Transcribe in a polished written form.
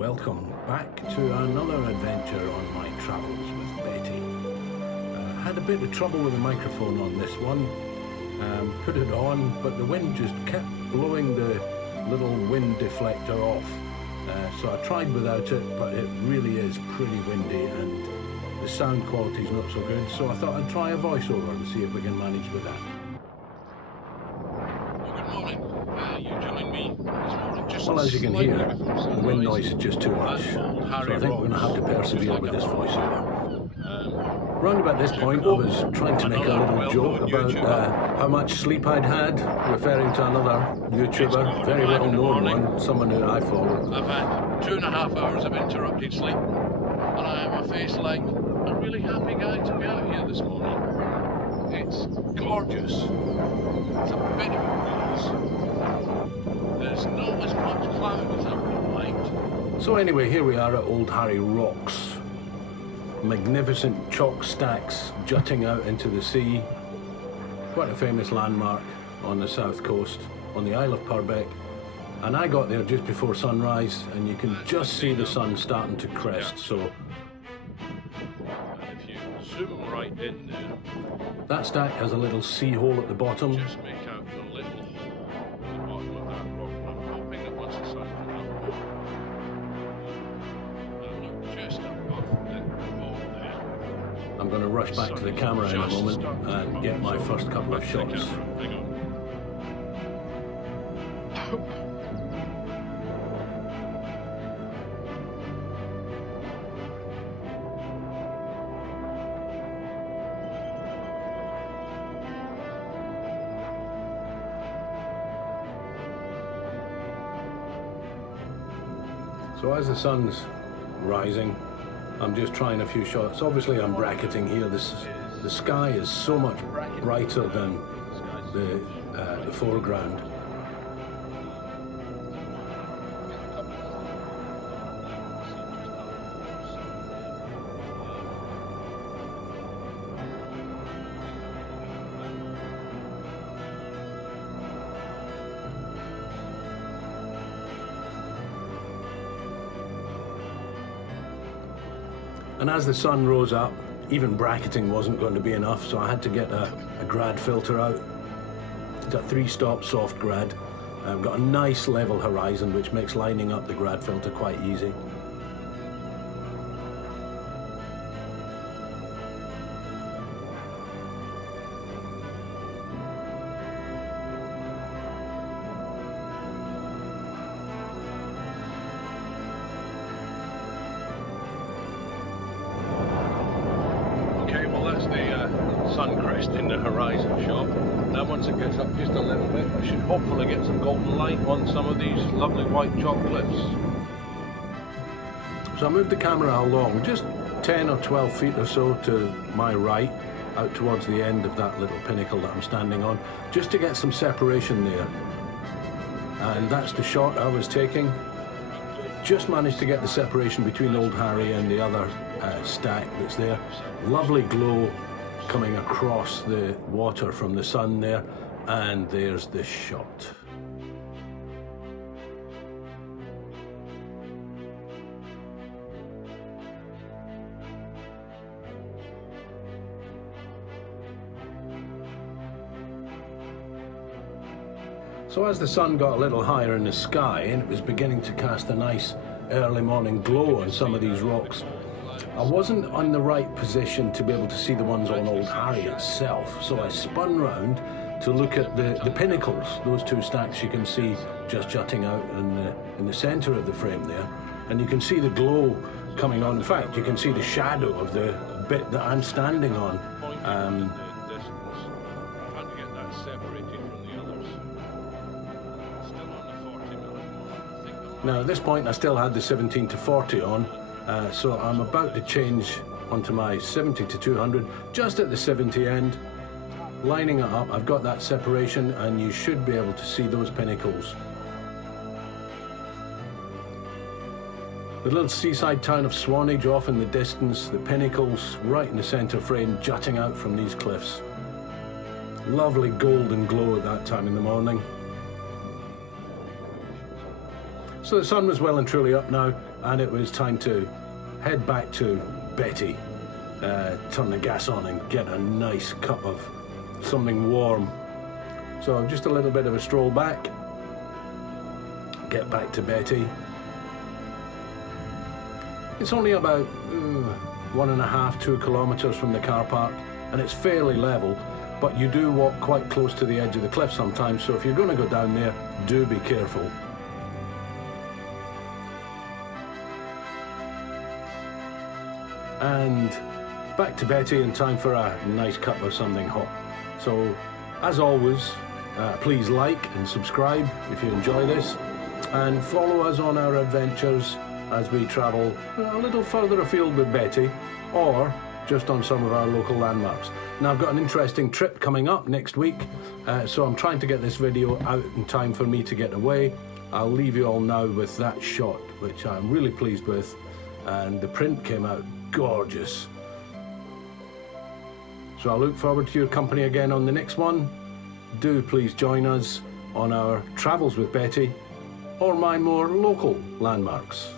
welcome back to another adventure on my travels with Betty. Had a bit of trouble with the microphone on this one. Put it on, but the wind just kept blowing the little wind deflector off. So I tried without it, but it really is pretty windy and the sound quality is not so good. So I thought I'd try a voiceover and see if we can manage with that. Good morning. You joined me this morning just Well, as you can hear, the wind noise is just too much. So I think we're going to have to persevere with this voiceover. Round about this point, I was trying to make a little joke about how much sleep I'd had, referring to another YouTuber, very well known one, someone who I follow. I've had 2.5 hours of interrupted sleep, and I am a face like a really happy guy to be out here this morning. It's gorgeous. It's a bit of a breeze. There's not as much cloud as I would have liked. So anyway, here we are at Old Harry Rocks. Magnificent chalk stacks jutting out into the sea. Quite a famous landmark on the south coast, on the Isle of Purbeck. And I got there just before sunrise, and you can just see the sun starting to crest. So and if you zoom right in there, that stack has a little sea hole at the bottom. just make out the little hole at the bottom of that rock. And I'm hoping that once the sun comes up, I'll look just above the wall there. I'm going to rush back to the camera in a moment and get my first couple of shots. Hang on. So as the sun's rising, I'm just trying a few shots. Obviously I'm bracketing here. The sky is so much brighter than the foreground. And as the sun rose up, even bracketing wasn't going to be enough, so I had to get a grad filter out. It's a 3-stop soft grad. Got a nice level horizon, which makes lining up the grad filter quite easy. Okay, well that's the sun crest in the horizon shot. Now once it gets up just a little bit, I should hopefully get some golden light on some of these lovely white chalk cliffs. So I moved the camera along just 10 or 12 feet or so to my right, out towards the end of that little pinnacle that I'm standing on, just to get some separation there. And that's the shot I was taking. Just managed to get the separation between Old Harry and the other stack that's there. Lovely glow coming across the water from the sun there, and there's the shot. So as the sun got a little higher in the sky and it was beginning to cast a nice early morning glow on some of these rocks, I wasn't on the right position to be able to see the ones on Old Harry itself, so I spun round to look at the pinnacles, those two stacks you can see just jutting out in the centre of the frame there, and you can see the glow coming on. In fact, you can see the shadow of the bit that I'm standing on. Now at this point I still had the 17 to 40 on, so I'm about to change onto my 70 to 200, just at the 70 end, lining it up. I've got that separation and you should be able to see those pinnacles. The little seaside town of Swanage off in the distance, the pinnacles right in the centre frame jutting out from these cliffs. Lovely golden glow at that time in the morning. So the sun was well and truly up now, and it was time to head back to Betty. Turn the gas on and get a nice cup of something warm. So just a little bit of a stroll back, get back to Betty. It's only about 1.5, 2 kilometers from the car park, and it's fairly level, but you do walk quite close to the edge of the cliff sometimes, so if you're going to go down there, do be careful. And back to Betty in time for a nice cup of something hot. So, as always, please like and subscribe if you enjoy this, and follow us on our adventures as we travel a little further afield with Betty, or just on some of our local landmarks. Now, I've got an interesting trip coming up next week, so I'm trying to get this video out in time for me to get away. I'll leave you all now with that shot, which I'm really pleased with, and the print came out gorgeous. So I look forward to your company again on the next one. Do please join us on our travels with Betty, or my more local landmarks.